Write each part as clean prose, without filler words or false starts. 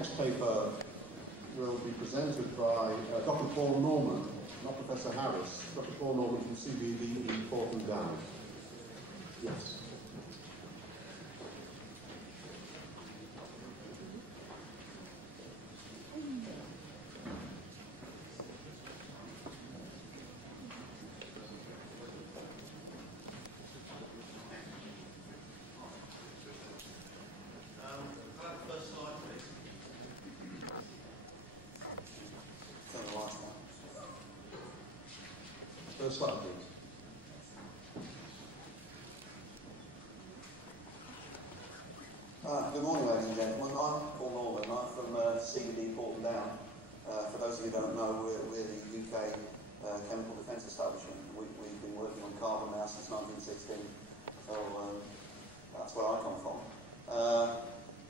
next paper will be presented by Dr. Paul Norman, not Professor Harris. Dr. Paul Norman from CBDE Portland Down. Yes. First slide, please. Good morning, ladies and gentlemen. I'm Paul Norman. I'm from CBD Portland Down. For those of you who don't know, we're the UK chemical defence establishment. We've been working on carbon now since 1916, so that's where I come from.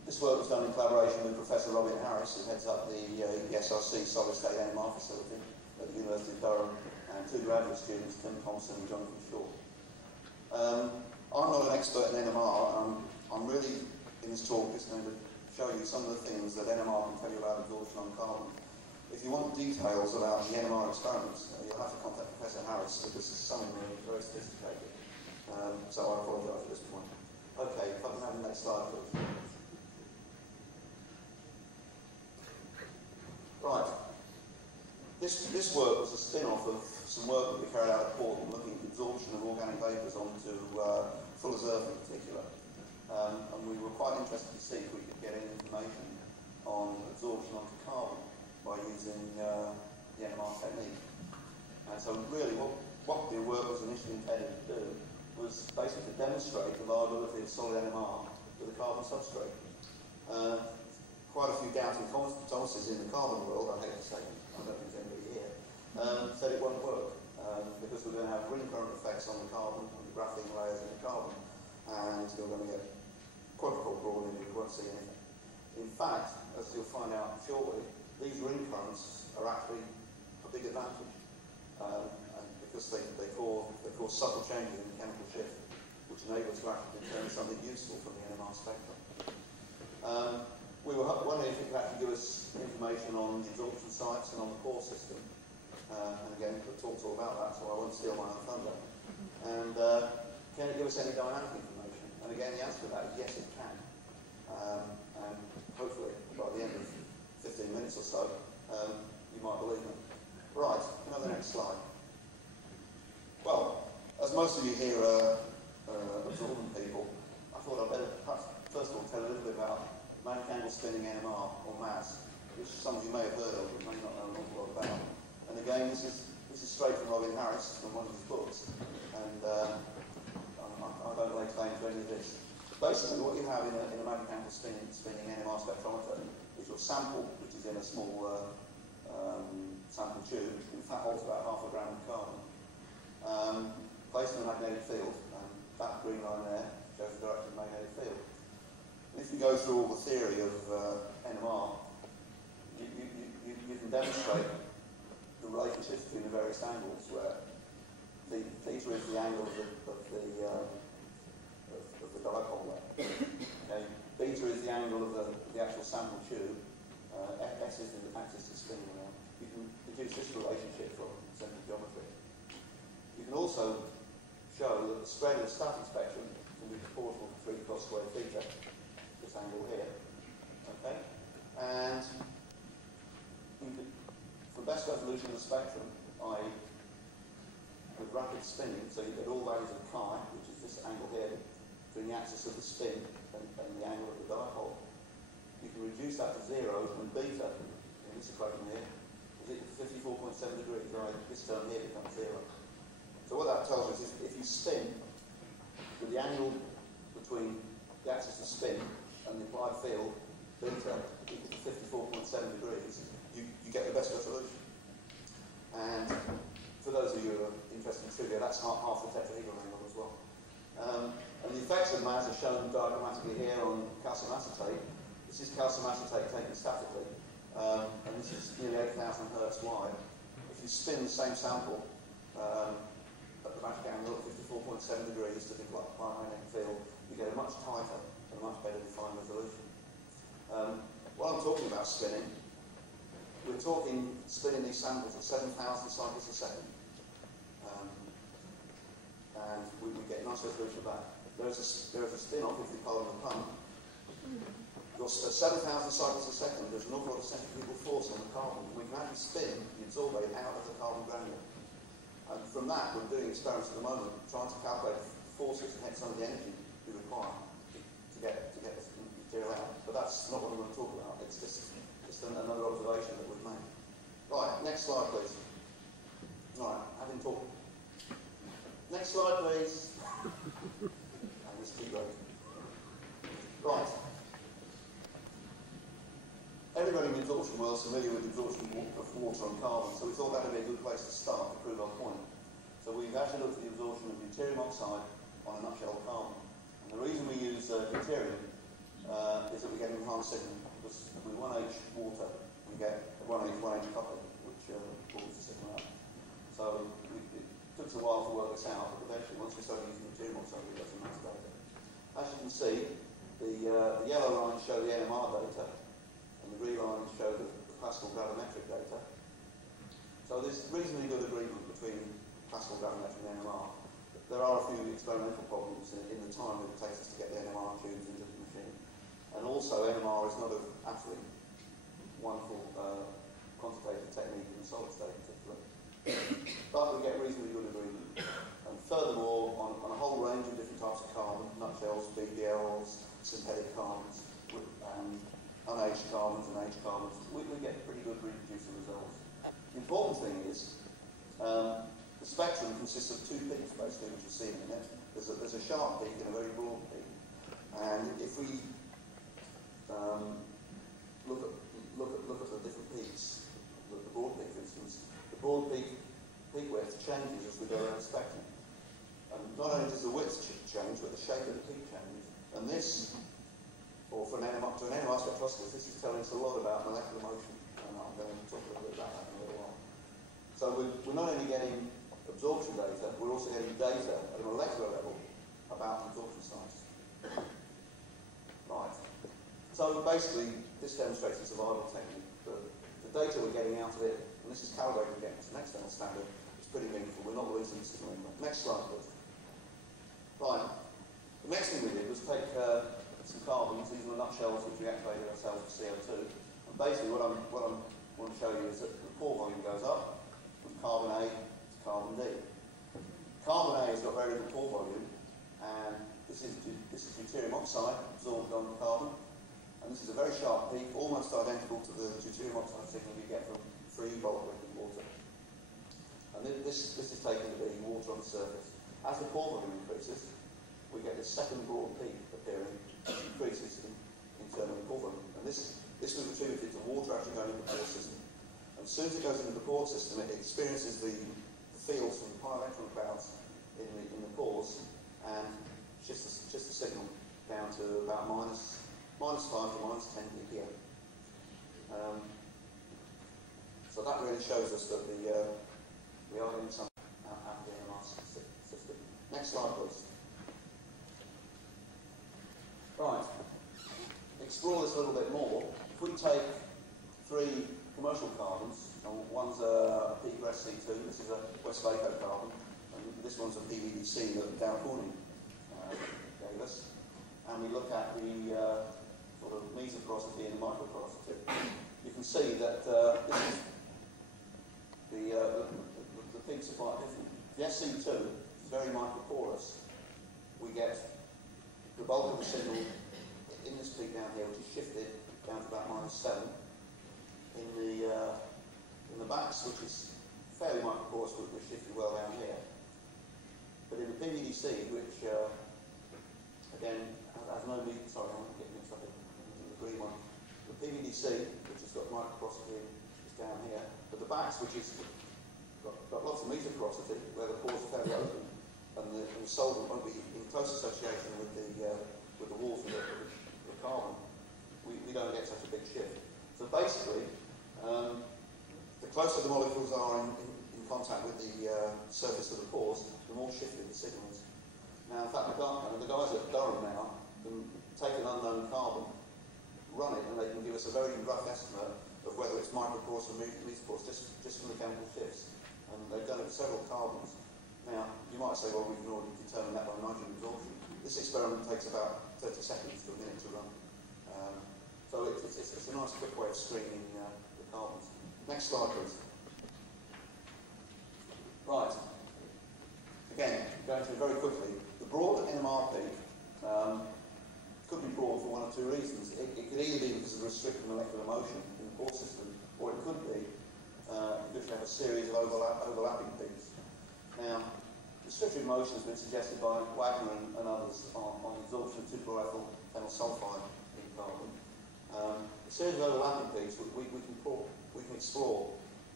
This work was done in collaboration with Professor Robin Harris, who heads up the SRC solid state NMR facility at the University of Durham, and two graduate students, Tim Thompson and Jonathan Shaw. I'm not an expert in NMR, and I'm really, in this talk, just going to show you some of the things that NMR can tell you about absorption on carbon. If you want details about the NMR experiments, you'll have to contact Professor Harris, because this is something very sophisticated. So I apologise at this point. Okay, if I can have the next slide, please. Right. This work was a spin-off of some work that we carried out at Portland looking at the absorption of organic vapours onto Fuller's Earth in particular. And we were quite interested to see if we could get any information on absorption onto carbon by using the NMR technique. And so really what the work was initially intended to do was basically to demonstrate the viability of solid NMR with a carbon substrate. Quite a few doubting Thomases in the carbon world, I hate to say, I don't think there's anybody here, said it won't work because we're going to have ring current effects on the carbon, on the graphene layers in the carbon, and you're going to get quadrupole broadening and you won't see anything. In fact, as you'll find out shortly, these ring currents are actually a big advantage because they cause subtle changes in the chemical shift, which enable us to actually determine something useful from the NMR spectrum. We were wondering if it could actually give us information on the absorption sites and on the pore system. And again, the talk's all about that, so I won't steal my own thunder. And can it give us any dynamic information? And again, the answer to that is yes, it can. And hopefully, by the end of 15 minutes or so, you might believe me. Right, another next slide. Well, as most of you here are absorbent people, I thought I'd better perhaps first of all tell a little bit about magnetic angle spinning NMR, or MAS, which some of you may have heard of, but may not know an awful lot about. And again, this is straight from Robin Harris, from one of his books, and I don't lay claim to any of this. Basically, what you have in a magnetic angle spinning NMR spectrometer is your sample, which is in a small sample tube, in fact holds about half a gram of carbon, placed in a magnetic field, and that green line there shows the direction of the magnetic field. If you go through all the theory of NMR, you can demonstrate the relationships between the various angles, where theta is the angle of the dipole there. Okay. Beta is the angle of the actual sample tube. S is the axis of spinning around. You can deduce this relationship from simple geometry. You can also show that the spread of the static spectrum can be proportional to 3 cos squared theta. This angle here, okay? And you could, for best resolution of the spectrum, with rapid spinning, so you get all values of chi, which is this angle here, between the axis of the spin and the angle of the dipole. You can reduce that to 0, and beta, in this equation here, is equal to 54.7 degrees, right? This term here becomes 0. So what that tells us is if you spin with the angle between the axis of spin and the applied field, beta, equal to 54.7 degrees, you get the best resolution. And for those of you who are interested in trivia, that's half the tetrahedral angle as well. And the effects of MAS are shown diagrammatically here on calcium acetate. This is calcium acetate taken statically, and this is nearly 8,000 hertz wide. If you spin the same sample at the magic angle at 54.7 degrees to the applied magnetic field, you get a much tighter and a much better defined resolution. While I'm talking about spinning, we're talking spinning these samples at 7,000 cycles a second. And we get nice resolution of that. There is a spin-off if you follow the pump. At 7,000 cycles a second, there's an awful lot of centrifugal force on the carbon. We can actually spin the adsorbate out of the carbon granule. And from that, we're doing experiments at the moment, trying to calculate forces and hence some of the energy we require to get the material out. But that's not what I'm going to talk about. It's just another observation that we've made. Right, next slide, please. Right, having talked. Next slide, please. And this keep going. Right. Everybody in the absorption world is familiar with absorption of water on carbon, so we thought that would be a good place to start to prove our point. So we've actually looked at the absorption of deuterium oxide on a nutshell carbon. And the reason we use deuterium is that we get an enhanced signal. Because with 1H water, we get 1H coupling, which pulls the signal out. So it took us a while to work this out, but eventually, once we started using deuterium oxide, we got some nice data. As you can see, the yellow lines show the NMR data, and the green lines show the classical gravimetric data. So there's reasonably good agreement between classical gravimetric and NMR. There are a few experimental problems in the time that it takes us to get the NMR tubes into the machine. And also, NMR is not an absolutely wonderful quantitative technique in the solid state particularly. But we get reasonably good agreement. And furthermore, on a whole range of different types of carbon, nutshells, BBLs, synthetic carbons, unaged carbons and aged carbons, we get pretty good reproducible results. The important thing is the spectrum consists of two peaks, basically, which you see in a minute. There's a sharp peak and a very broad peak. And if we look at the different peaks, the broad peak, for instance, the broad peak width changes as we go around the spectrum. And not only does the width change, but the shape of the peak changes. And this, or for an NMR spectroscopist, this is telling us a lot about molecular motion. And I'm going to talk a little bit about that in a little while. So we're not only getting absorption data, we're also getting data at a molecular level about the absorption sites. Right. So basically, this demonstrates a survival technique. The data we're getting out of it, and this is calibrated against an external standard, is pretty meaningful. We're not losing the signal anymore. Next slide, please. Right. The next thing we did was take some carbons, these are the nutshells which we activated ourselves with CO2. And basically what I want to show you is that the pore volume goes up from carbon A to carbon D. Carbon A has got very little pore volume, and this is deuterium oxide absorbed on the carbon. And this is a very sharp peak, almost identical to the deuterium oxide signal you get from free bulk liquid water. And this is taken to be water on the surface. As the pore volume increases, we get this second broad peak appearing, which increases in terms of the pore volume. And this was attributed to water actually going into the pore system. And as soon as it goes into the pore system, it experiences the fields from high electron clouds in the pores and shifts the signal down to about minus 5 to minus 10 ppm. So that really shows us that we are getting something out of the NMR system. Next slide, please. Right. Explore this a little bit more. If we take 3 commercial carbons, and one's a Peaker SC2, this is a Westvaco carbon, and this one's a PVDC that Dow Corning gave us, and we look at the sort of mesoporosity and microporosity, you can see that the peaks are quite different. The SC2 is very microporous. We get the bulk of the signal in this peak down here, which is shifted down to about -7. In the backs, which is fairly microporous, we're shifted well down here. But in the PVDC, which again has no meat, sorry, I'm getting mixed up in the green one. The PVDC, which has got microporosity, is down here. But the backs, which is got lots of mesoporosity, where the pores are fairly open, and the solvent won't be in close association with the walls of the carbon, we don't get such a big shift. So basically, the closer the molecules are in contact with the surface of the pores, the more shifted the signal is. Now, in fact, the guys at Durham now can take an unknown carbon run it, and they can give us a very rough estimate of whether it's micropores or mesopores just from the chemical shifts. And they've done it with several carbons. Now, you might say, well, we can already determine that by nitrogen absorption. This experiment takes about 30 seconds to a minute to run. So it's a nice quick way of screening the carbons. Next slide, please. Right. Again, going through very quickly. The broad NMR peak could be broad for one of two reasons. It could either be because of restricted molecular motion in the pore system, or it could be because you have a series of overlapping peaks. Now, restricted motion has been suggested by Wagner and others on the absorption of 2-chloroethyl phenyl sulfide in carbon. A series of overlapping peaks we can explore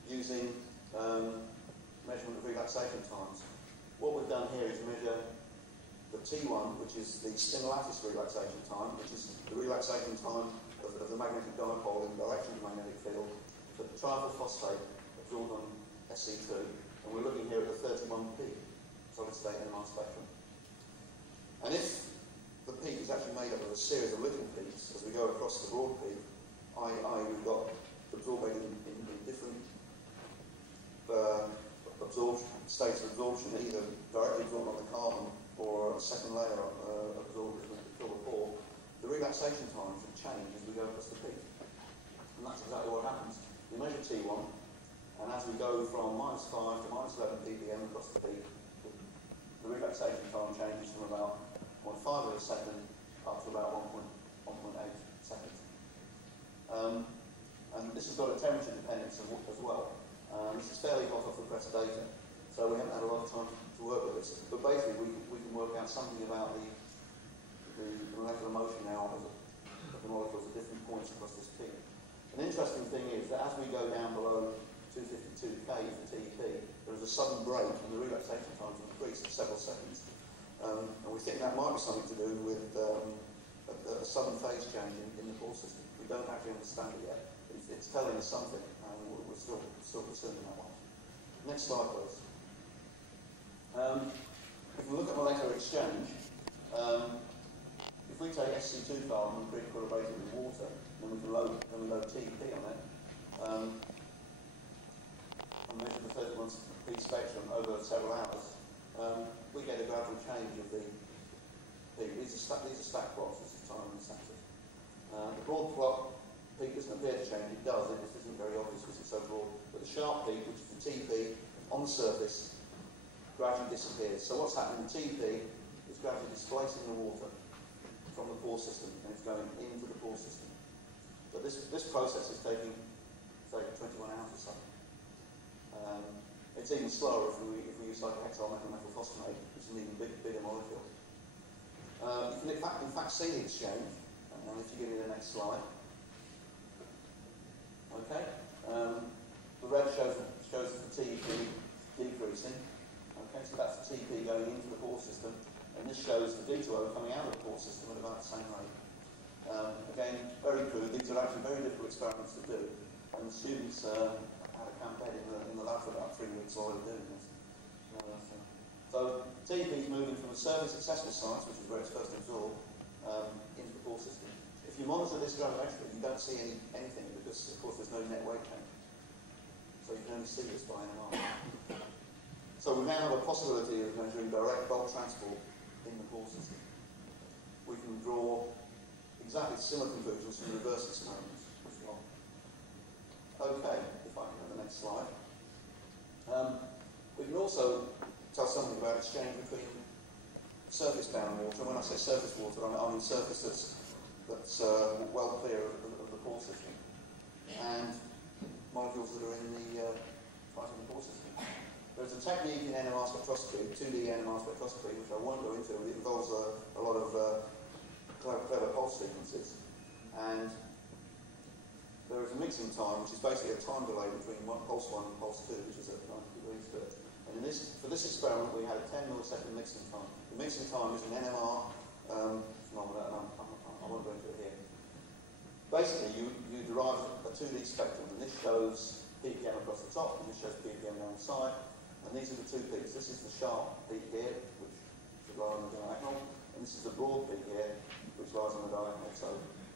using measurement of relaxation times. What we've done here is measure the T1, which is the spin lattice relaxation time, which is the relaxation time of the magnetic dipole in the direction of the magnetic field, for the triethylphosphate absorbed on SC2, and we're looking here at the 31P solid state NMR spectrum. And if the peak is actually made up of a series of little peaks as we go across the broad peak, i.e. we've got absorbed in different states of absorption, either directly absorbed on the carbon or a second layer absorbed in the pore, the relaxation time should change as we go across the peak. And that's exactly what happens. We measure T1, and as we go from -5 to -11 ppm across the peak, the relaxation time changes from about 0.5 of a second up to about 1.8 seconds. And this has got a temperature dependence as well. This is fairly hot off the press data, so we haven't had a lot of time to work with this. But basically, we can work out something about the molecular motion now of the molecules at different points across this peak. An interesting thing is that as we go down below 252K for TEP, there is a sudden break and the relaxation times increase at several seconds. And we think that might be something to do with a sudden phase change in the pore system. We don't actually understand it yet. It's telling us something, and we're still pursuing that one. Next slide, please. If we look at molecular exchange, if we take SC2 carbon and pre-equilibrate it with water, then we load TEP on it, and measure the 31P spectrum over several hours, we get a gradual change of the peak. These are stack plots. This is time and static. The broad plot peak doesn't appear to change. It does. It just isn't very obvious because it's so broad. But the sharp peak, which is the TP on the surface, gradually disappears. So what's happening? The TP is gradually displacing the water from the pore system, and it's going into the pore system. But this process is taking, say, 21 hours or so. It's even slower if we use cyclohexyl methylphosphonate, which is an even bigger molecule. You can in fact see the exchange, and if you give me the next slide. Okay, the red shows the TP decreasing. Okay, so that's the TP going into the pore system, and this shows the D2O coming out of the pore system at about the same rate. Again, very crude. These are actually very difficult experiments to do, and the students had a campaign in the lab for about 3 weeks while they were doing this. So TP is moving from the surface accessible sites, which is where it's first absorbed, into the pore system. If you monitor this gravimetrically, you don't see anything because, of course, there's no net weight change. So you can only see this by NMR. So we now have a possibility of measuring direct bulk transport in the pore system. We can draw exactly similar conclusions from reverse experiments as well. Okay, if I can have the next slide. We can also tell something about exchange between surface-bound water. And when I say surface water, I mean surface that's well clear of the pore system, and molecules that are in the right in the pore system. There's a technique in NMR spectroscopy, 2D NMR spectroscopy, which I won't go into. It involves a lot of clever pulse sequences, and there is a mixing time, which is basically a time delay between pulse 1 and pulse 2, which is at 90 degrees to it. And for this experiment, we had a 10 millisecond mixing time. The mixing time is an NMR phenomenon. I won't go into it here. Basically, you derive a 2D spectrum, and this shows ppm across the top, and this shows ppm down the side, and these are the two peaks. This is the sharp peak here, which should lie on the diagonal, and this is the broad peak here, which lies on the diagonal. So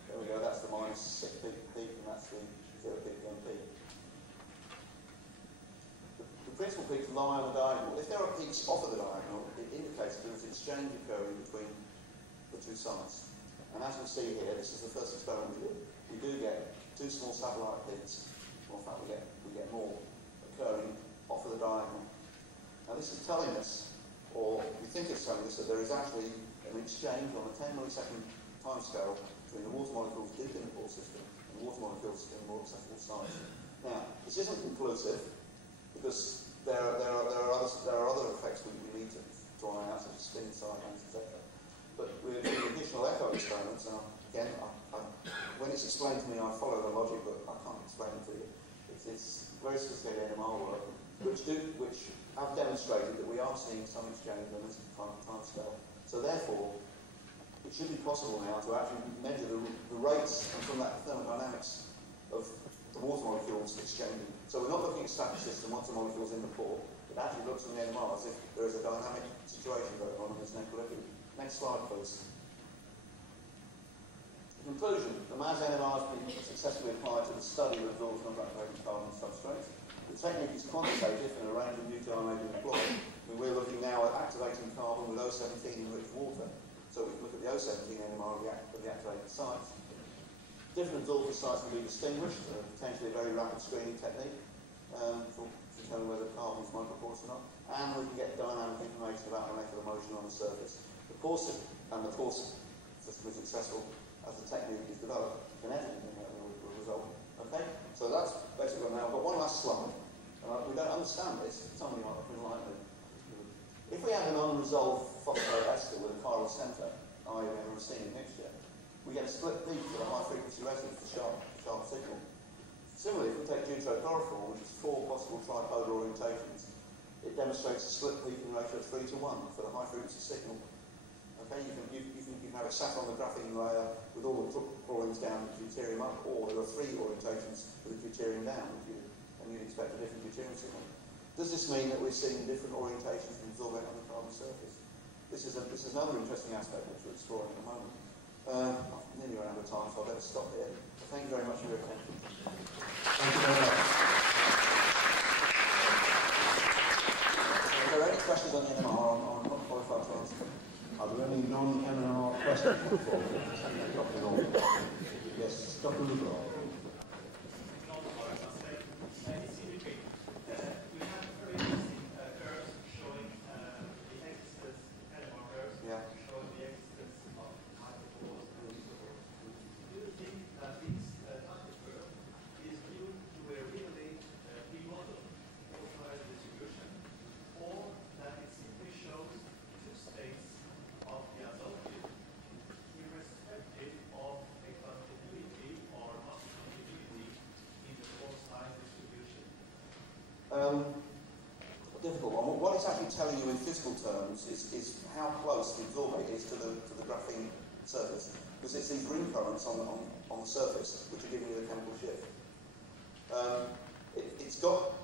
There we go, that's the -6 peak, and that's the 0 peak peak. The principal peaks lie on the diagonal. If there are peaks off of the diagonal, it indicates there is exchange occurring between the two sides. And as we see here, this is the first experiment we did. We do get two small satellite peaks. Well, in fact, we get more occurring off of the diagonal. Now, this is telling us, or we think it's telling us, that there is actually an exchange on a 10 millisecond timescale between the water molecules deep in the pore system and the water molecules in more accessible sites. Now, this isn't conclusive because there are other effects we need to draw out, such as spin side lengths, etc. But we're doing additional echo experiments, and again, when it's explained to me, I follow the logic, but I can't explain it to you. It's very sophisticated NMR work, which have demonstrated that we are seeing some exchange on this time scale. So therefore, it should be possible now to actually measure the rates and from that thermodynamics of the water molecules exchanging. So we're not looking at static system once the molecule's in the pore. It actually looks from the NMR as if there is a dynamic situation going on and there's an equilibrium. Next slide, please. In conclusion, the MAS NMR has been successfully applied to the study of absorption of activated carbon substrates. The technique is quantitative and a range of new dye may be employed. We're looking now at activating carbon with O17 enriched water. So we can look at the O17 NMR of the activated sites. Different absorption sites can be distinguished, potentially a very rapid screening technique to determine whether carbon is micropores or not. And we can get dynamic information about molecular motion on the surface. The pore system is successful as the technique is developed. Kinetic will result. Okay? So that's basically now. I've got one last slide. We don't understand this. Somebody might have enlightened me. If we have an unresolved phosphate ester with a chiral centre, i.e. we have a racemic mixture, we get a split peak for the high frequency resonance for sharp signal. Similarly, if we take deuterochlorophyll, which is 4 possible tripolar orientations, it demonstrates a split peaking ratio of 3 to 1 for the high frequency signal. Okay, you can have it sat on the graphene layer with all the chlorines down and deuterium up, or there are 3 orientations with the deuterium down, and you'd expect a different deuterium signal. Does this mean that we're seeing different orientations in absorbate on the carbon surface? This is another interesting aspect which we're exploring at the moment. I'm nearly around out of time, so I better stop here. But thank you very much for your attention. Thank you very much. Are there any questions on the NMR? I'm not qualified to answer them. Are there any non-NMR questions before Dr. Norman? Yes, Dr. Lugar. Difficult one. What it's actually telling you in physical terms is how close the absorbate is to the graphene surface, because it's these ring currents on the surface which are giving you the chemical shift. It's got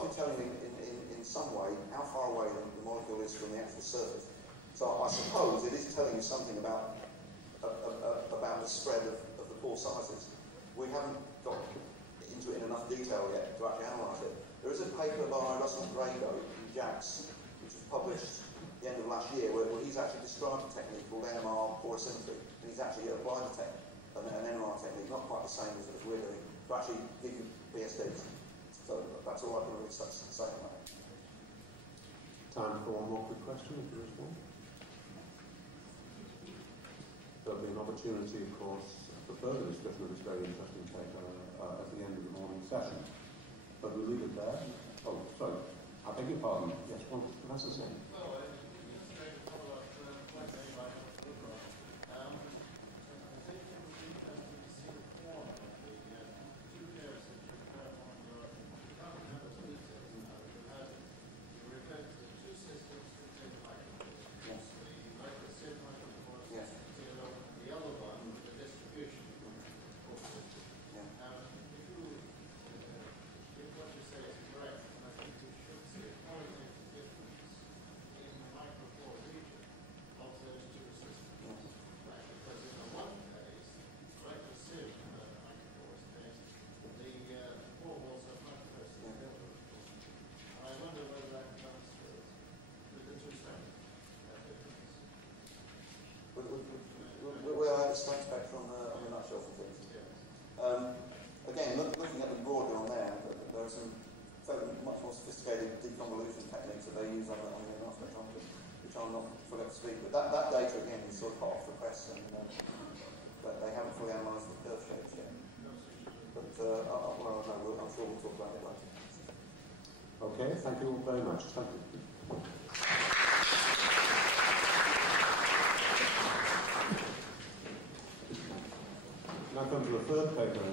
to be telling you in some way how far away the molecule is from the actual surface. So I suppose it is telling you something about the spread of the pore sizes. We haven't got into it in enough detail yet to actually analyse it. There is a paper by Russell Drago in JACS, which was published at the end of last year, where he's actually described a technique called NMR porosity, and he's actually applied an NMR technique, not quite the same as we're doing, to actually give you PSDs. So that's all I can really say on that. Time for one more quick question, if there is one. There'll be an opportunity, of course, for further discussion of this very interesting paper at the end of the morning session. But we'll leave it there. Oh, sorry. I beg your pardon. Yes, one. Professor Singh. Well, just going to follow up quite very by Dr. Lugar. I think it would be interesting to see the form of the 2 layers that you have on your carbon nanotubes that you have. You refer to the 2 systems containing micropores. Yes. The microset micropores, yes. The other one with the distribution pore system. Yeah. If what you say is correct, I think you should see a qualitative difference data they use on the NMR spectrometer, which I'll not fully up to speed with. That data again is sort of hot off the press, and but they haven't fully analysed the curve shapes yet. But well, no, I'm sure we'll talk about it later. Okay, thank you all very much. Thank you. Now come to the third paper